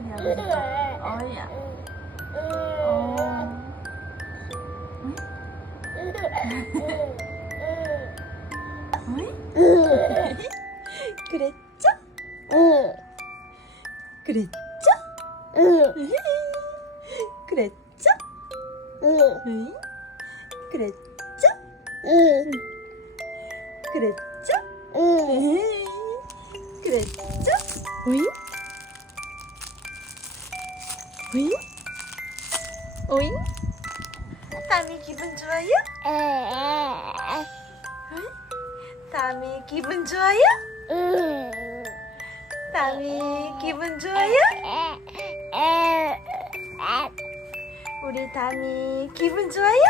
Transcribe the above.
어이야. 어. 어이? 그랬죠? 그랬죠? 그랬죠? 응? 그랬죠? 그랬죠? 에이, 그랬죠? 오잉? 오잉? 오잉? 다미 기분 좋아요? 응? 다미 기분 좋아요? 다미 기분 좋아요? 우리 다미 기분 좋아요?